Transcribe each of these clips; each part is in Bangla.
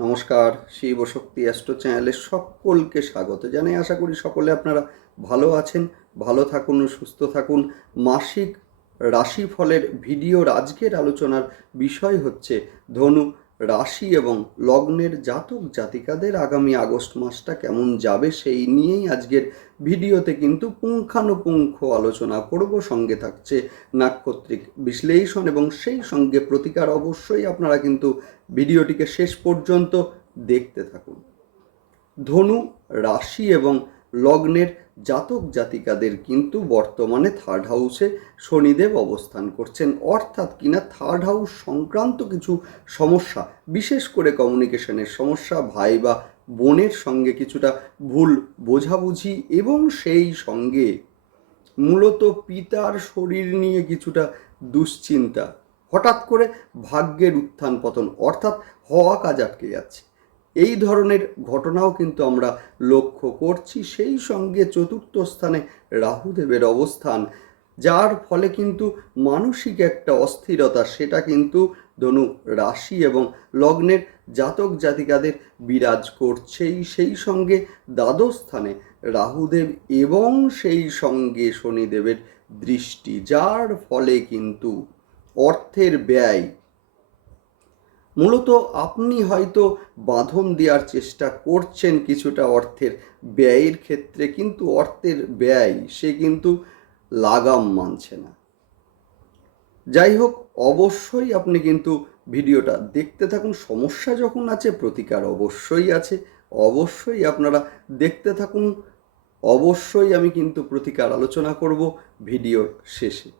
নমস্কার শিবশক্তি অ্যাস্ট্রো চ্যানেলে সকলকে স্বাগত জানাই। আশা করি সকলে আপনারা ভালো আছেন, ভালো থাকুন, সুস্থ থাকুন। মাসিক রাশিফলের ভিডিওর আজকের আলোচনার বিষয় হচ্ছে ধনু রাশি এবং লগ্নের জাতক জাতিকাদের আগামী আগস্ট মাসটা কেমন যাবে সেই নিয়েই আজকের ভিডিওতে কিন্তু পুঙ্খানুপুঙ্খ আলোচনা করব। সঙ্গে থাকছে নাক্ষত্রিক বিশ্লেষণ এবং সেই সঙ্গে প্রতিকার অবশ্যই আপনারা কিন্তু ভিডিওটিকে শেষ পর্যন্ত দেখতে থাকুন। ধনু রাশি এবং লগ্নের জাতক জাতিকাদের কিন্তু বর্তমানে থার্ড হাউসে শনিদেব অবস্থান করছেন। অর্থাৎ কিনা থার্ড হাউস সংক্রান্ত কিছু সমস্যা, বিশেষ করে কমিউনিকেশনের সমস্যা, ভাই বা বোনের সঙ্গে কিছুটা ভুল বোঝাবুঝি এবং সেই সঙ্গে মূলত পিতার শরীর নিয়ে কিছুটা দুশ্চিন্তা। হঠাৎ করে ভাগ্যের উত্থান পতন, অর্থাৎ হওয়া কাজ আটকে যাচ্ছে। এই ধরনের ঘটনাও কিন্তু আমরা লক্ষ্য করছি। সেই সঙ্গে চতুর্থ স্থানে রাহুদেবের অবস্থান, যার ফলে কিন্তু মানসিক একটা অস্থিরতা, সেটা কিন্তু ধনু রাশি এবং লগ্নের জাতক জাতিকাদের বিরাজ করছেই। সেই সঙ্গে দ্বাদশ স্থানে রাহুদেব এবং সেই সঙ্গে শনিদেবের দৃষ্টি, যার ফলে কিন্তু অর্থের ব্যয় মূলত আপনি হয়তো বাঁধন দেওয়ার চেষ্টা করছেন কিছুটা অর্থের ব্যয়ের ক্ষেত্রে, কিন্তু অর্থের ব্যয় সে কিন্তু লাগাম মানছে না। যাই হোক, অবশ্যই আপনি কিন্তু ভিডিওটা দেখতে থাকুন। সমস্যা যখন আছে, প্রতিকার অবশ্যই আছে। অবশ্যই আপনারা দেখতে থাকুন। অবশ্যই আমি কিন্তু প্রতিকার আলোচনা করব ভিডিওর শেষে।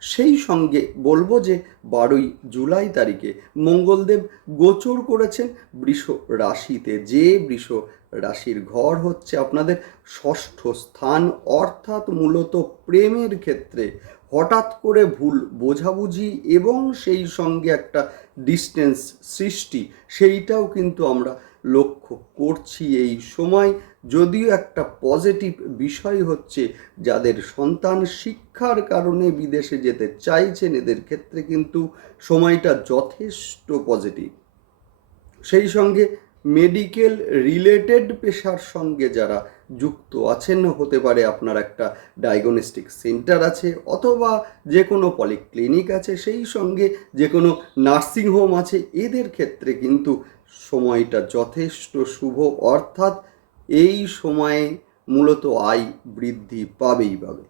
সেই সঙ্গে বলব যে বারোই জুলাই তারিখে মঙ্গলদেব গোচর করেছেন বৃষ রাশিতে। যে বৃষ রাশির ঘর হচ্ছে আপনাদের ষষ্ঠ স্থান, অর্থাৎ মূলত প্রেমের ক্ষেত্রে হঠাৎ করে ভুল বোঝাবুঝি এবং সেই সঙ্গে একটা ডিস্টেন্স সৃষ্টি, সেইটাও কিন্তু আমরা লক্ষ্য করছি এই সময়। যদিও একটা পজিটিভ বিষয় হচ্ছে যাদের সন্তান শিক্ষার কারণে বিদেশে যেতে চাইছেন, এদের ক্ষেত্রে কিন্তু সময়টা যথেষ্ট পজিটিভ সেই সঙ্গে মেডিকেল রিলেটেড পেশার সঙ্গে যারা যুক্ত আছেন, হতে পারে আপনার একটা ডায়াগনস্টিক সেন্টার আছে অথবা যে কোনো পলিক্লিনিক আছে, সেই সঙ্গে যে কোনো নার্সিংহোম আছে, এদের ক্ষেত্রে কিন্তু সময়টা যথেষ্ট শুভ। অর্থাৎ এই সময়ে মূলত আয় বৃদ্ধি পাবেই পাবে।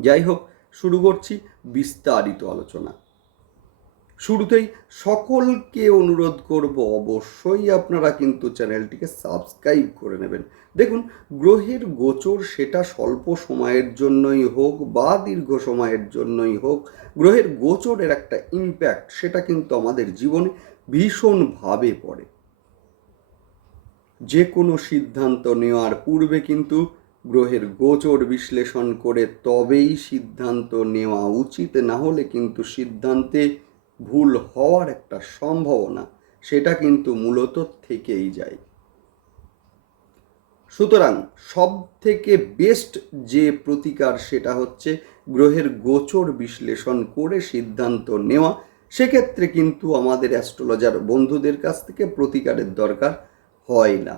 যাই হোক, শুরু করছি বিস্তারিত আলোচনা। শুরুতেই সকলকে অনুরোধ করব অবশ্যই আপনারা কিন্তু চ্যানেলটিকে সাবস্ক্রাইব করে নেবেন। দেখুন, গ্রহের গোচর সেটা স্বল্প সময়ের জন্যই হোক বা দীর্ঘ সময়ের জন্যই হোক, গ্রহের গোচরের একটা ইম্প্যাক্ট সেটা কিন্তু আমাদের জীবনে ভীষণভাবে পড়ে। যে কোনো সিদ্ধান্ত নেওয়ার পূর্বে কিন্তু গ্রহের গোচর বিশ্লেষণ করে তবেই সিদ্ধান্ত নেওয়া উচিত, না হলে কিন্তু সিদ্ধান্তে ভুল হওয়ার একটা সম্ভাবনা সেটা কিন্তু মূলত থেকেই যায়। সুতরাং সব থেকে বেস্ট যে প্রতিকার সেটা হচ্ছে গ্রহের গোচর বিশ্লেষণ করে সিদ্ধান্ত নেওয়া। সেক্ষেত্রে কিন্তু আমাদের অ্যাস্ট্রোলজার বন্ধুদের কাছ থেকে প্রতিকারের দরকার। হয় না।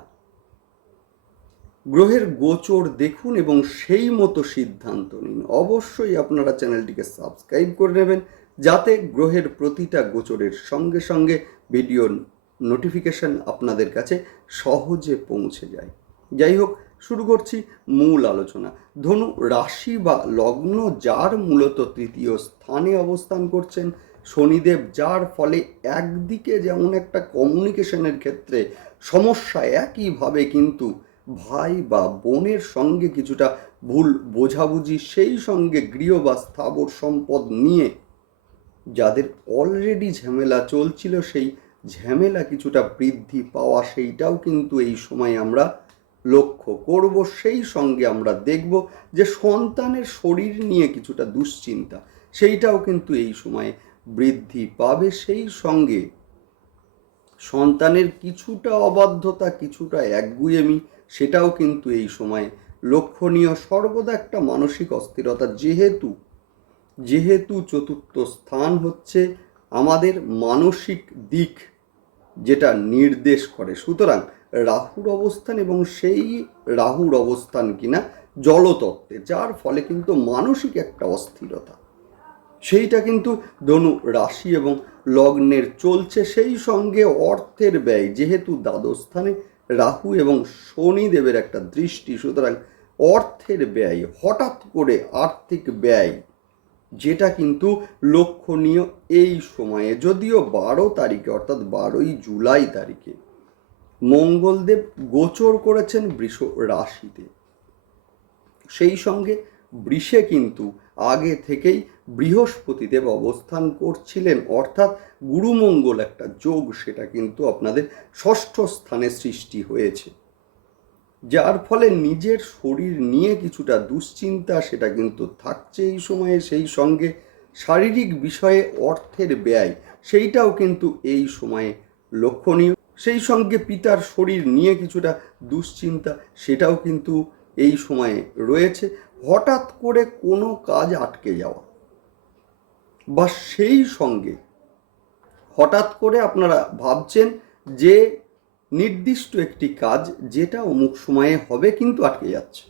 গ্রহের গোচর দেখুন এবং সেই মতো সিদ্ধান্ত নিন। অবশ্যই আপনারা চ্যানেলটিকে সাবস্ক্রাইব করে নেবেন যাতে গ্রহের প্রতিটা গোচরের সঙ্গে সঙ্গে ভিডিও নোটিফিকেশন আপনাদের কাছে সহজে পৌঁছে যায়। যাই হোক, শুরু করছি মূল আলোচনা। ধনু রাশি বা লগ্ন যার মূলত তৃতীয় স্থানে অবস্থান করছেন, শনিদেব যার ফলে একদিকে যেমন একটা কমিউনিকেশনের ক্ষেত্রে সমস্যা একইভাবে কিন্তু ভাই বা বোনের সঙ্গে কিছুটা ভুল বোঝাবুঝি, সেই সঙ্গে গৃহ বা স্থাবর সম্পদ নিয়ে যাদের অলরেডি ঝামেলা চলছিল, সেই ঝামেলা কিছুটা বৃদ্ধি পাওয়া, সেইটাও কিন্তু এই সময় আমরা লক্ষ্য করব। সেই সঙ্গে আমরা দেখব যে সন্তানের শরীর নিয়ে কিছুটা দুশ্চিন্তা, সেইটাও কিন্তু এই সময়ে বৃদ্ধি পাবে। সেই সঙ্গে সন্তানের কিছুটা অবাধ্যতা, কিছুটা একগুয়েমি, সেটাও কিন্তু এই সময় লক্ষণীয়। সর্বদা একটা মানসিক অস্থিরতা, যেহেতু যেহেতু চতুর্থ স্থান হচ্ছে আমাদের মানসিক দিক যেটা নির্দেশ করে। সুতরাং রাহুর অবস্থান এবং সেই রাহুর অবস্থান কিনা জলতত্ত্বে, যার ফলে কিন্তু মানসিক একটা অস্থিরতা। সেইটা কিন্তু ধনু রাশি এবং লগ্নের চলছে সেই সঙ্গে অর্থের ব্যয়। যেহেতু দ্বাদস্থানে রাহু এবং শনিদেবের একটা দৃষ্টি, সুতরাং অর্থের ব্যয়, হঠাৎ করে আর্থিক ব্যয়, যেটা কিন্তু লক্ষণীয় এই সময়ে। যদিও বারো তারিখে, অর্থাৎ বারোই জুলাই তারিখে, মঙ্গলদেব গোচর করেছেন বৃষ রাশিতে। সেই সঙ্গে বৃষে কিন্তু আগে থেকেই বৃহস্পতিদেব অবস্থান করছিলেন, অর্থাৎ গুরুমঙ্গল একটা যোগ সেটা কিন্তু আপনাদের ষষ্ঠ স্থানে সৃষ্টি হয়েছে। যার ফলে নিজের শরীর নিয়ে কিছুটা দুশ্চিন্তা সেটা কিন্তু থাকছে এই সময়ে, সেই সঙ্গে শারীরিক বিষয়ে অর্থের ব্যয় সেইটাও কিন্তু এই সময়ে লক্ষণীয়। সেই সঙ্গে পিতার শরীর নিয়ে কিছুটা দুশ্চিন্তা সেটাও কিন্তু এই সময়ে রয়েছে। হঠাৎ করে কোনো কাজ আটকে যাওয়া বা সেই সঙ্গে হঠাৎ করে আপনারা ভাবছেন যে নির্দিষ্ট একটি কাজ যেটা অমুক সময়ে হবে কিন্তু আটকে যাচ্ছে।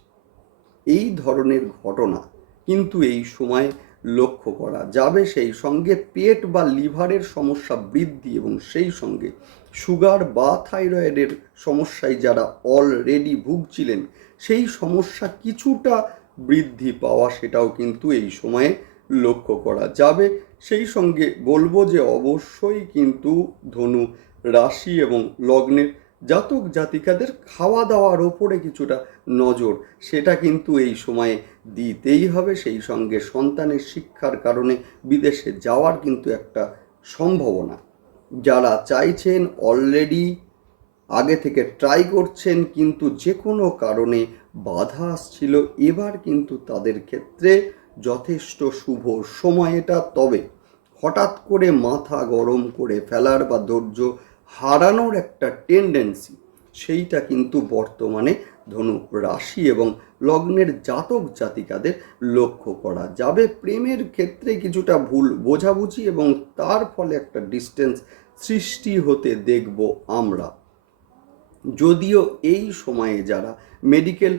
এই ধরনের ঘটনা কিন্তু এই সময় লক্ষ্য করা যাবে। সেই সঙ্গে পেট বা লিভারের সমস্যা বৃদ্ধি এবং সেই সঙ্গে সুগার বা থাইরয়েডের সমস্যায় যারা অলরেডি ভুগছিলেন, সেই সমস্যা কিছুটা বৃদ্ধি পাওয়া সেটাও কিন্তু এই সময়ে লক্ষ্য করা যাবে। সেই সঙ্গে বলব যে অবশ্যই কিন্তু ধনু, রাশি এবং লগ্নের জাতক জাতিকাদের খাওয়া দাওয়ার ওপরে কিছুটা নজর, সেটা কিন্তু এই সময়ে দিতেই হবে। সেই সঙ্গে সন্তানের শিক্ষার কারণে বিদেশে যাওয়ার কিন্তু একটা সম্ভাবনা। যারা চাইছেন অলরেডি আগে থেকে ট্রাই করছেন, কিন্তু যে কোনো কারণে বাধা আসছিল, এবার কিন্তু তাদের ক্ষেত্রে যথেষ্ট শুভ সময় এটা। তবে হঠাৎ করে মাথা গরম করে ফেলার বা ধৈর্য হারানোর একটা টেন্ডেন্সি সেইটা কিন্তু বর্তমানে ধনু রাশি এবং লগ্নের জাতক জাতিকাদের লক্ষ্য করা। যাবে প্রেমের ক্ষেত্রে কিছুটা ভুল বোঝাবুঝি এবং তার ফলে একটা ডিস্টেন্স সৃষ্টি হতে দেখব আমরা। যদিও এই সময়ে যারা মেডিকেল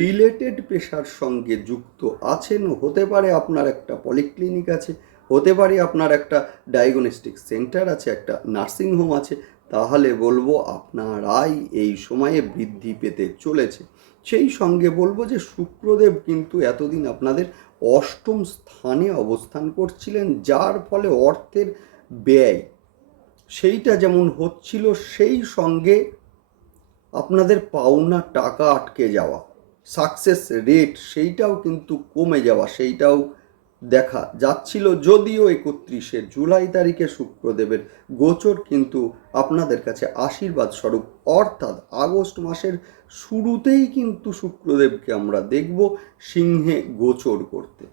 রিলেটেড পেশার সঙ্গে যুক্ত আছেন, হতে পারে আপনার একটা পলিক্লিনিক আছে, হতে পারে আপনার একটা ডায়াগনস্টিক সেন্টার আছে, একটা নার্সিংহোম আছে, তাহলে বলব আপনারাই এই সময়ে বৃদ্ধি পেতে চলেছে। সেই সঙ্গে বলব যে শুক্রদেব কিন্তু এতদিন আপনাদের অষ্টম স্থানে অবস্থান করছিলেন, যার ফলে অর্থের ব্যয় সেইটা যেমন হচ্ছিল, সেই সঙ্গে আপনাদের পাওনা টাকা আটকে যাওয়া। সাকসেস রেট সেইটাও কিন্তু কমে যাওয়া, সেইটাও দেখা যাচ্ছিল যদিও একত্রিশে জুলাই তারিখে শুক্রদেবের গোচর কিন্তু আপনাদের কাছে আশীর্বাদ স্বরূপ। অর্থাৎ আগস্ট মাসের শুরুতেই কিন্তু শুক্রদেবকে আমরা দেখব সিংহে গোচর করতে।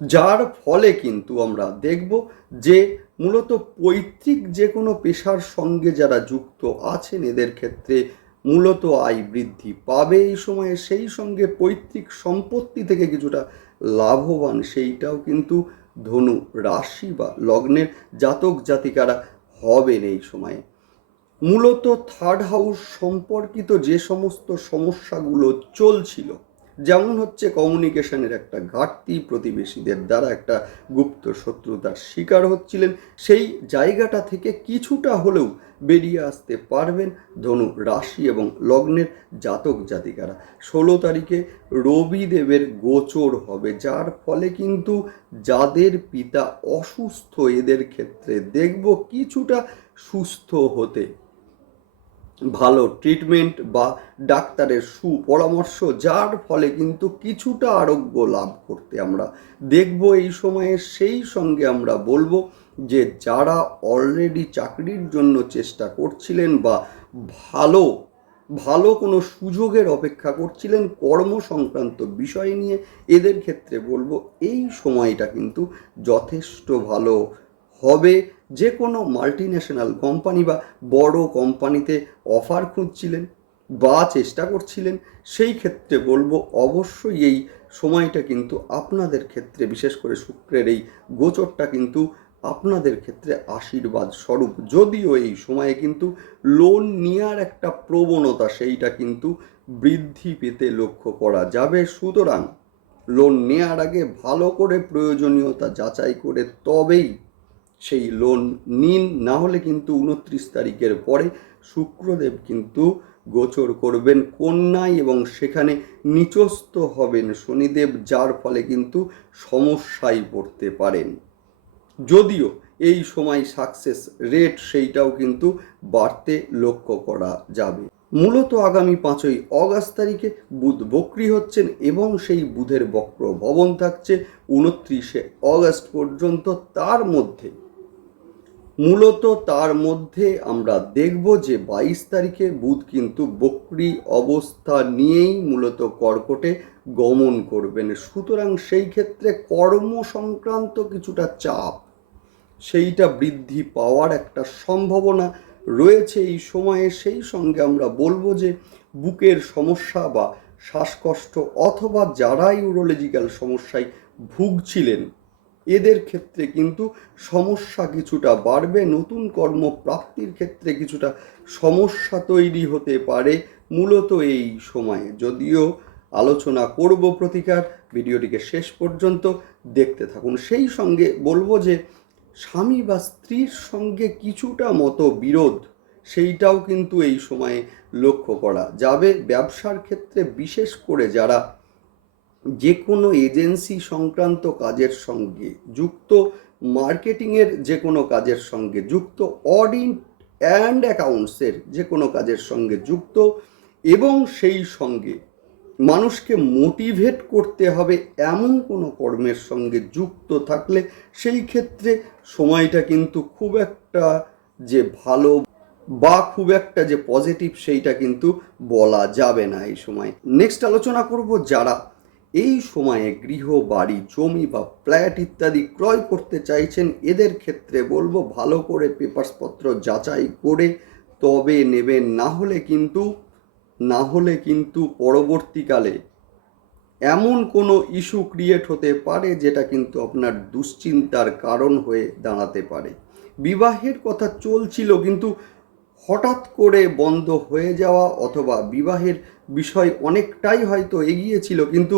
যার ফলে কিন্তু আমরা দেখব যে মূলত পৈতৃক যে কোনো পেশার সঙ্গে যারা যুক্ত আছেন, এদের ক্ষেত্রে মূলত আয় বৃদ্ধি পাবে এই সময়ে। সেই সঙ্গে পৈতৃক সম্পত্তি থেকে কিছুটা লাভবান, সেইটাও কিন্তু ধনু রাশি বা লগ্নের জাতক জাতিকারা হবেন এই সময়ে। মূলত থার্ড হাউস সম্পর্কিত যে সমস্ত সমস্যাগুলো চলছিল যেমন হচ্ছে কমিউনিকেশনের একটা ঘাটতি প্রতিবেশীদের দ্বারা একটা গুপ্ত শত্রুতার শিকার হচ্ছিলেন, সেই জায়গাটা থেকে কিছুটা হলেও বেরিয়ে আসতে পারবেন ধনু রাশি এবং লগ্নের জাতক জাতিকারা। ষোলো তারিখে রবিদেবের গোচর হবে, যার ফলে কিন্তু যাদের পিতা অসুস্থ, এদের ক্ষেত্রে দেখব কিছুটা সুস্থ হতে ভালো ট্রিটমেন্ট বা ডাক্তারের সুপরামর্শ, যার ফলে কিন্তু কিছুটা আরোগ্য লাভ করতে আমরা দেখব। এই সময়ে সেই সঙ্গে আমরা বলব যে, যারা অলরেডি চাকরির জন্য চেষ্টা করছিলেন বা ভালো ভালো কোনো সুযোগের অপেক্ষা করছিলেন কর্ম সংক্রান্ত বিষয় নিয়ে, এদের ক্ষেত্রে বলব এই সময়টা কিন্তু যথেষ্ট ভালো হবে। যে কোনো মাল্টি ন্যাশনাল কোম্পানি বা বড় কোম্পানিতে অফার খুঁজছিলেন বা চেষ্টা করছিলেন, সেই ক্ষেত্রে বলব অবশ্যই এই সময়টা কিন্তু আপনাদের ক্ষেত্রে, বিশেষ করে শুক্রের এই গোচরটা কিন্তু আপনাদের ক্ষেত্রে আশীর্বাদ স্বরূপ। যদিও এই সময়ে কিন্তু লোন নেওয়ার একটা প্রবণতা সেইটা কিন্তু বৃদ্ধি পেতে লক্ষ্য করা যাবে। সুতরাং লোন নেওয়ার আগে ভালো করে প্রয়োজনীয়তা যাচাই করে তবেই সেই লোন নিন, না হলে কিন্তু উনত্রিশ তারিখের পরে শুক্রদেব কিন্তু গোচর করবেন কন্যায় এবং সেখানে নিচস্থ হবেন শনিদেব, যার ফলে কিন্তু সমস্যায় পড়তে পারেন। যদিও এই সময় সাকসেস রেট সেইটাও কিন্তু বাড়তে লক্ষ্য করা যাবে। মূলত আগামী পাঁচই অগাস্ট তারিখে বুধ বক্রি হচ্ছেন এবং সেই বুধের বক্র ভবন থাকছে উনত্রিশে অগাস্ট পর্যন্ত। তার মধ্যে মূলত তার মধ্যে আমরা দেখব যে বাইশ তারিখে বুধ কিন্তু বক্রি অবস্থা নিয়েই মূলত কর্কটে গমন করবেন। সুতরাং সেই ক্ষেত্রে কর্ম সংক্রান্ত কিছুটা চাপ, সেইটা বৃদ্ধি পাওয়ার একটা সম্ভাবনা রয়েছে এই সময়ে। সেই সঙ্গে আমরা বলব যে বুকের সমস্যা বা শ্বাসকষ্ট অথবা যারা ইউরোলজিক্যাল সমস্যায় ভুগছিলেন এদের ক্ষেত্রে কিন্তু সমস্যা কিছুটা বাড়বে। নতুন কর্মপ্রাপ্তির ক্ষেত্রে কিছুটা সমস্যা তৈরি হতে পারে মূলত এই সময়ে। যদিও আলোচনা করব প্রতিকার, ভিডিওটিকে শেষ পর্যন্ত দেখতে থাকুন। সেই সঙ্গে বলব যে, স্বামী বা স্ত্রীর সঙ্গে কিছুটা মতো বিরোধ সেইটাও কিন্তু এই সময়ে লক্ষ্য করা যাবে। ব্যবসার ক্ষেত্রে বিশেষ করে যারা যে কোনো এজেন্সি সংক্রান্ত কাজের সঙ্গে যুক্ত, মার্কেটিংয়ের যে কোনো কাজের সঙ্গে যুক্ত, অডিট অ্যান্ড অ্যাকাউন্টসের যে কোনো কাজের সঙ্গে যুক্ত এবং সেই সঙ্গে মানুষকে মোটিভেট করতে হবে এমন কোনো কর্মের সঙ্গে যুক্ত থাকলে সেই ক্ষেত্রে সময়টা কিন্তু খুব একটা যে ভালো বা খুব একটা যে পজিটিভ সেইটা কিন্তু বলা যাবে না এই সময়। নেক্সট আলোচনা করব যারা এই সময়ে গৃহ, বাড়ি, জমি বা ফ্ল্যাট ইত্যাদি ক্রয় করতে চাইছেন, এদের ক্ষেত্রে বলব ভালো করে পেপারসপত্র যাচাই করে তবে নেবেন। না হলে কিন্তু, না হলে কিন্তু পরবর্তীকালে এমন কোনো ইস্যু ক্রিয়েট হতে পারে যেটা কিন্তু আপনার দুশ্চিন্তার কারণ হয়ে দাঁড়াতে পারে। বিবাহের কথা চলছিল কিন্তু হঠাৎ করে বন্ধ হয়ে যাওয়া অথবা বিবাহের বিষয় অনেকটাই হয়তো এগিয়েছিল কিন্তু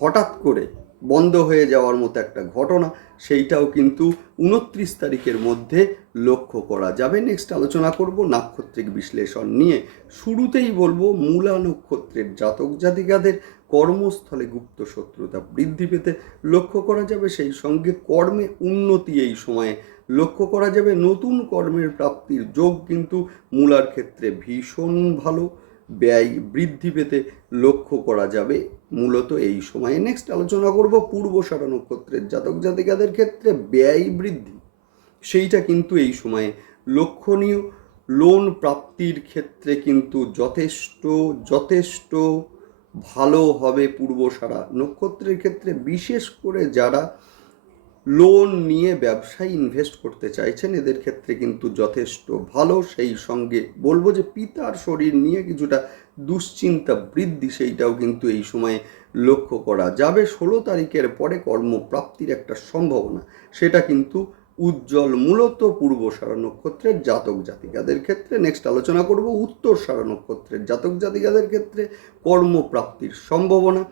হঠাৎ করে বন্ধ হয়ে যাওয়ার মতো একটা ঘটনা, সেইটাও কিন্তু উনত্রিশ তারিখের মধ্যে লক্ষ্য করা যাবে। নেক্সট আলোচনা করব নাক্ষত্রিক বিশ্লেষণ নিয়ে। শুরুতেই বলব, মূলা নক্ষত্রের জাতক জাতিকাদের কর্মস্থলে গুপ্ত শত্রুতা বৃদ্ধি পেতে লক্ষ্য করা যাবে। সেই সঙ্গে কর্মে উন্নতি এই সময়ে লক্ষ্য করা যাবে। নতুন কর্মের প্রাপ্তির যোগ কিন্তু মূলার ক্ষেত্রে ভীষণ ভালো। ব্যয় বৃদ্ধি পেতে লক্ষ্য করা যাবে। মূলত এই সময়ে নেক্সট আলোচনা করব পূর্বসারা নক্ষত্রের জাতক জাতিকাদের ক্ষেত্রে ব্যয় বৃদ্ধি। সেইটা কিন্তু এই সময়ে লক্ষণীয়। লোন প্রাপ্তির ক্ষেত্রে কিন্তু যথেষ্ট যথেষ্ট ভালো হবে পূর্বসারা নক্ষত্রের ক্ষেত্রে। বিশেষ করে যারা লোন নিয়ে ব্যবসায় ইনভেস্ট করতে চাইছেন, এদের ক্ষেত্রে কিন্তু যথেষ্ট ভালো। সেই সঙ্গে বলব যে পিতার শরীর নিয়ে কিছুটা দুশ্চিন্তা বৃদ্ধি, সেইটাও কিন্তু এই সময়ে লক্ষ্য করা যাবে। ষোলো তারিখের পরে কর্মপ্রাপ্তির একটা সম্ভাবনা, সেটা কিন্তু উজ্জ্বল, মূলত পূর্ব সারা নক্ষত্রের জাতক জাতিকাদের ক্ষেত্রে। নেক্সট আলোচনা করব উত্তর সারা নক্ষত্রের জাতক জাতিকাদের ক্ষেত্রে কর্মপ্রাপ্তির সম্ভাবনা।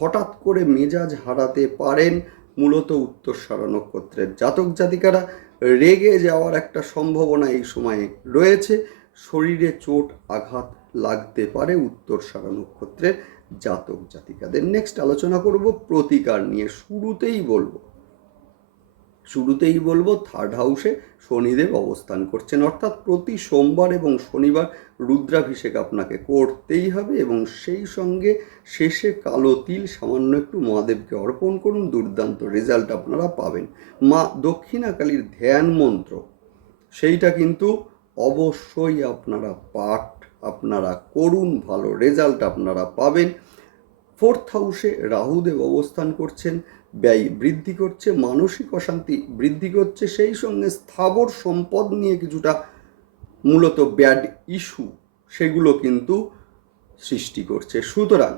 হঠাৎ করে মেজাজ হারাতে পারেন মূলত উত্তর নক্ষত্রের জাতক জাতিকারা। রেগে যাওয়ার একটা সম্ভাবনা এই সময়ে রয়েছে। শরীরে চোট আঘাত লাগতে পারে উত্তর নক্ষত্রের জাতক জাতিকাদের। নেক্সট আলোচনা করব প্রতিকার নিয়ে। শুরুতেই বলব শুরুতেই বলব থার্ড হাউসে শনিদেব অবস্থান করছেন। অর্থাৎ প্রতি সোমবার এবং শনিবার রুদ্রাভিষেক আপনাকে করতেই হবে এবং সেই সঙ্গে শেষে কালো তিল, সামান্য একটু মহাদেবকে অর্পণ করুন। দুর্দান্ত রেজাল্ট আপনারা পাবেন। মা দক্ষিণাকালীর ধ্যান মন্ত্র, সেইটা কিন্তু অবশ্যই আপনারা পাঠ আপনারা করুন, ভালো রেজাল্ট আপনারা পাবেন। ফোর্থ হাউসে রাহুদেব অবস্থান করছেন। ব্যয় বৃদ্ধি করছে, মানসিক অশান্তি বৃদ্ধি করছে, সেই সঙ্গে স্থাবর সম্পদ নিয়ে কিছুটা মূলত ব্যাড ইস্যু সেগুলো কিন্তু সৃষ্টি করছে। সুতরাং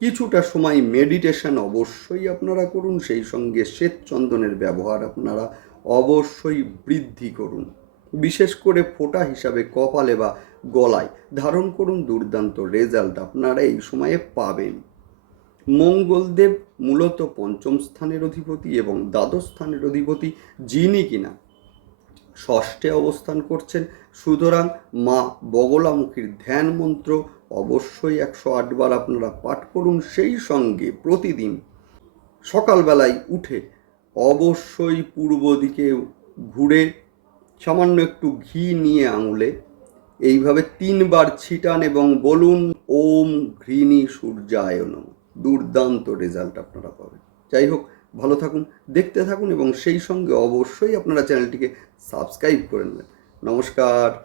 কিছুটা সময় মেডিটেশন অবশ্যই আপনারা করুন, সেই সঙ্গে শ্বেতচন্দনের ব্যবহার আপনারা অবশ্যই বৃদ্ধি করুন। বিশেষ করে ফোঁটা হিসাবে কপালে বা গলায় ধারণ করুন, দুর্দান্ত রেজাল্ট আপনারা এই সময়ে পাবেন। মঙ্গলদেব মূলত পঞ্চম স্থানের অধিপতি এবং দ্বাদশ স্থানের অধিপতি, যিনি কিনা ষষ্ঠে অবস্থান করছেন। সুতরাং মা বগলামুখীর ধ্যান মন্ত্র অবশ্যই একশো আটবার আপনারা পাঠ করুন। সেই সঙ্গে প্রতিদিন সকালবেলায় উঠে অবশ্যই পূর্ব দিকে ঘুরে সামান্য একটু ঘি নিয়ে আঙুলে এইভাবে তিনবার ছিটান এবং বলুন, ওম ঘৃণী সূর্যায় নমঃ। দুর্দান্ত রেজাল্ট আপনারা পাবেন। যাই হোক, ভালো থাকুন, দেখতে থাকুন এবং সেই সঙ্গে অবশ্যই আপনারা চ্যানেলটিকে সাবস্ক্রাইব করে নেবেন। নমস্কার।